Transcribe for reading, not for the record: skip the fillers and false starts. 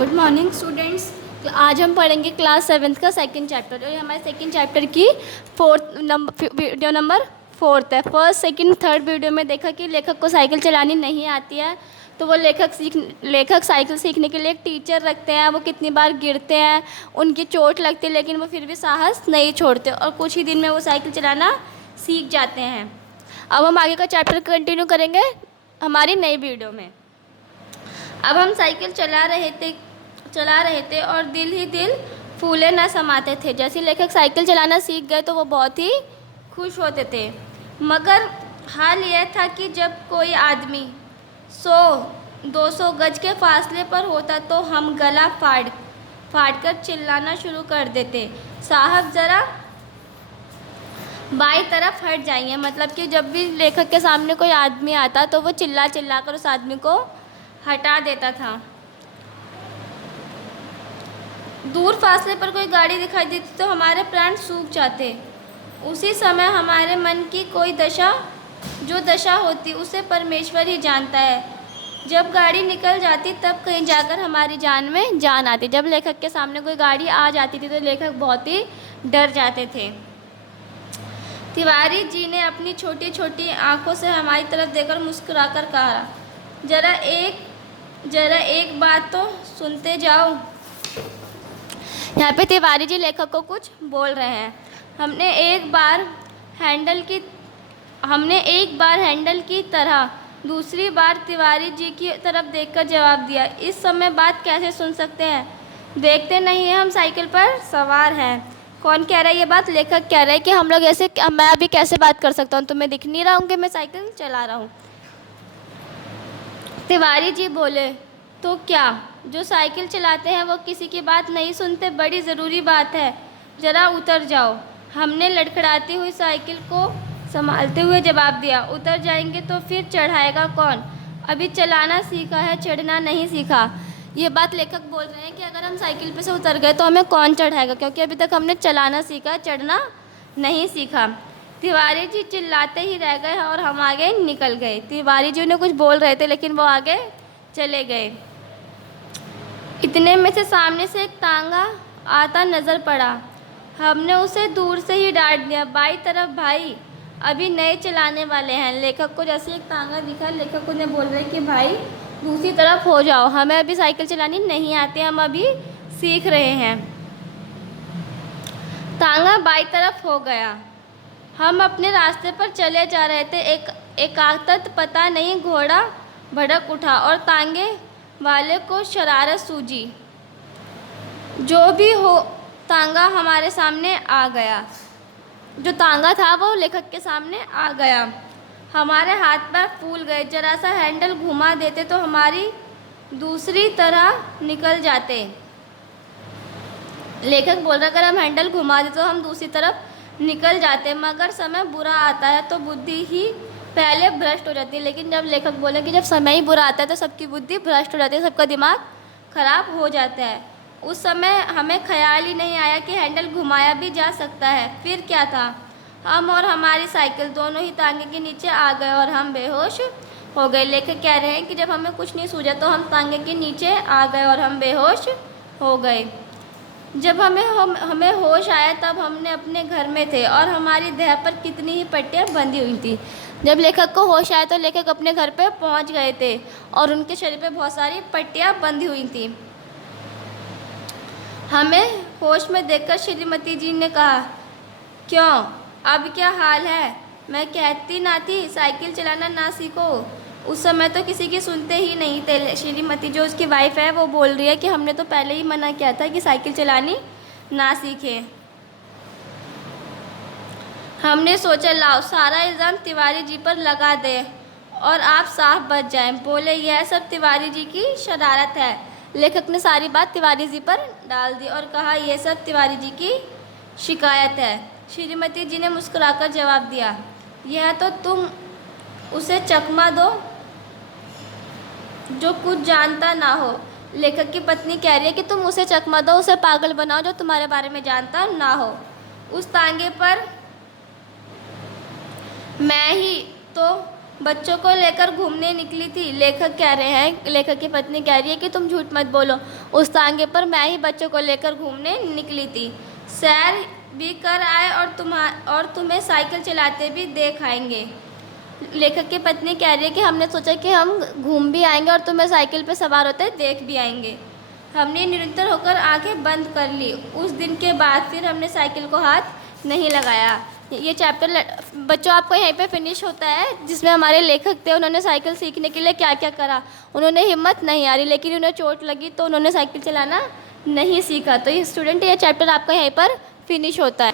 Good morning students. आज हम पढ़ेंगे क्लास 7th का सेकंड चैप्टर। और ये हमारे सेकंड चैप्टर की वीडियो नंबर 4 है। फर्स्ट सेकंड थर्ड वीडियो में देखा कि लेखक को साइकिल चलानी नहीं आती है, तो वो लेखक साइकिल सीखने के लिए एक टीचर रखते हैं। वो कितनी बार गिरते हैं, उनकी चोट लगती है, लेकिन वो फिर भी साहस नहीं छोड़ते और कुछ ही दिन में वो साइकिल चलाना सीख जाते हैं। अब हम आगे का चैप्टर कंटिन्यू करेंगे हमारी नई वीडियो में। अब हम साइकिल चला रहे थे और दिल ही दिल फूले न समाते थे। जैसे लेखक साइकिल चलाना सीख गए तो वो बहुत ही खुश होते थे। मगर हाल यह था कि जब कोई आदमी 100-200 गज के फासले पर होता तो हम गला फाड़ कर चिल्लाना शुरू कर देते, साहब ज़रा बाई तरफ हट जाइए। मतलब कि जब भी लेखक के सामने कोई आदमी आता तो वो चिल्ला कर उस आदमी को हटा देता था। दूर फासले पर कोई गाड़ी दिखाई देती तो हमारे प्राण सूख जाते। उसी समय हमारे मन की कोई दशा होती उसे परमेश्वर ही जानता है। जब गाड़ी निकल जाती तब कहीं जाकर हमारी जान में जान आती। जब लेखक के सामने कोई गाड़ी आ जाती थी तो लेखक बहुत ही डर जाते थे। तिवारी जी ने अपनी छोटी छोटी आंखों से हमारी तरफ देखकर मुस्कुराकर कहा, जरा एक बात तो सुनते जाओ। यहाँ पे तिवारी जी लेखक को कुछ बोल रहे हैं। हमने एक बार हैंडल की तरह दूसरी बार तिवारी जी की तरफ देखकर जवाब दिया, इस समय बात कैसे सुन सकते हैं? देखते नहीं हैं हम साइकिल पर सवार हैं। कौन कह रहा है ये बात? लेखक कह रहा है कि हम लोग ऐसे, मैं अभी कैसे बात कर सकता हूँ? तुम्हें दिख नहीं रहा हूँ कि मैं साइकिल चला रहा हूँ? तिवारी जी बोले, तो क्या जो साइकिल चलाते हैं वो किसी की बात नहीं सुनते? बड़ी ज़रूरी बात है, ज़रा उतर जाओ। हमने लड़खड़ाती हुई साइकिल को संभालते हुए जवाब दिया, उतर जाएंगे तो फिर चढ़ाएगा कौन? अभी चलाना सीखा है, चढ़ना नहीं सीखा। ये बात लेखक बोल रहे हैं कि अगर हम साइकिल पे से उतर गए तो हमें कौन चढ़ाएगा, क्योंकि अभी तक हमने चलाना सीखा, चढ़ना नहीं सीखा। तिवारी जी चिल्लाते ही रह गए और हम आगे निकल गए। तिवारी जी उन्हें कुछ बोल रहे थे लेकिन वो आगे चले गए। इतने में से सामने से एक तांगा आता नज़र पड़ा। हमने उसे दूर से ही डांट दिया, बाई तरफ भाई, अभी नए चलाने वाले हैं। लेखक को जैसे एक तांगा दिखा, लेखक उन्हें बोल रहे कि भाई दूसरी तरफ हो जाओ, हमें अभी साइकिल चलानी नहीं आती, हम अभी सीख रहे हैं। तांगा बाई तरफ हो गया। हम अपने रास्ते पर चले जा रहे थे। एकांतत पता नहीं घोड़ा भड़क उठा और तांगे वाले को शरारत सूझी। जो भी हो, तांगा हमारे सामने आ गया। जो तांगा था वो लेखक के सामने आ गया। हमारे हाथ पैर फूल गए। जरा सा हैंडल घुमा देते तो हमारी दूसरी तरह निकल जाते। लेखक बोल रहा, अगर हम हैंडल घुमा देते तो हम दूसरी तरफ निकल जाते, मगर समय बुरा आता है तो बुद्धि ही पहले भ्रष्ट हो जाती है। लेकिन जब लेखक बोले कि जब समय ही बुरा आता है तो सबकी बुद्धि भ्रष्ट हो जाती है, सबका दिमाग खराब हो जाता है। उस समय हमें ख्याल ही नहीं आया कि हैंडल घुमाया भी जा सकता है। फिर क्या था, हम और हमारी साइकिल दोनों ही तांगे के नीचे आ गए और हम बेहोश हो गए। लेखक कह रहे हैं कि जब हमें कुछ नहीं सूझा तो हम तांगे के नीचे आ गए और हम बेहोश हो गए। जब हमें होश आया तब हमने अपने घर में थे और हमारी देह पर कितनी ही पट्टियाँ बंधी हुई थी। जब लेखक को होश आया तो लेखक अपने घर पे पहुंच गए थे और उनके शरीर पे बहुत सारी पट्टियाँ बंधी हुई थी। हमें होश में देखकर श्रीमती जी ने कहा, क्यों, अब क्या हाल है? मैं कहती ना थी साइकिल चलाना ना सीखो। उस समय तो किसी की सुनते ही नहीं थे। श्रीमती जो उसकी वाइफ है वो बोल रही है कि हमने तो पहले ही मना किया था कि साइकिल चलानी ना सीखें। हमने सोचा लाओ सारा इल्ज़ाम तिवारी जी पर लगा दे और आप साफ बच जाएं। बोले, यह सब तिवारी जी की शरारत है। लेखक ने सारी बात तिवारी जी पर डाल दी और कहा, यह सब तिवारी जी की शिकायत है। श्रीमती जी ने मुस्कुराकर जवाब दिया, यह तो तुम उसे चकमा दो जो कुछ जानता ना हो। लेखक की पत्नी कह रही है कि तुम उसे चकमा दो, उसे पागल बनाओ जो तुम्हारे बारे में जानता ना हो। उस तांगे पर मैं ही तो बच्चों को लेकर घूमने निकली थी। लेखक कह रहे हैं, लेखक की पत्नी कह रही है कि तुम झूठ मत बोलो, उस तांगे पर मैं ही बच्चों को लेकर घूमने निकली थी। सैर भी कर आए और तुम्हें साइकिल चलाते भी देख आएंगे। लेखक की पत्नी कह रही है कि हमने सोचा कि हम घूम भी आएंगे और तुम्हें साइकिल पर सवार होते देख भी आएंगे। हमने निरंतर होकर आंखें बंद कर ली। उस दिन के बाद फिर हमने साइकिल को हाथ नहीं लगाया। ये चैप्टर बच्चों आपको यहीं पे फिनिश होता है, जिसमें हमारे लेखक थे उन्होंने साइकिल सीखने के लिए क्या क्या करा। उन्होंने हिम्मत नहीं हारी, लेकिन उन्हें चोट लगी तो उन्होंने साइकिल चलाना नहीं सीखा। तो ये स्टूडेंट, ये चैप्टर आपका यहीं पर फिनिश होता है।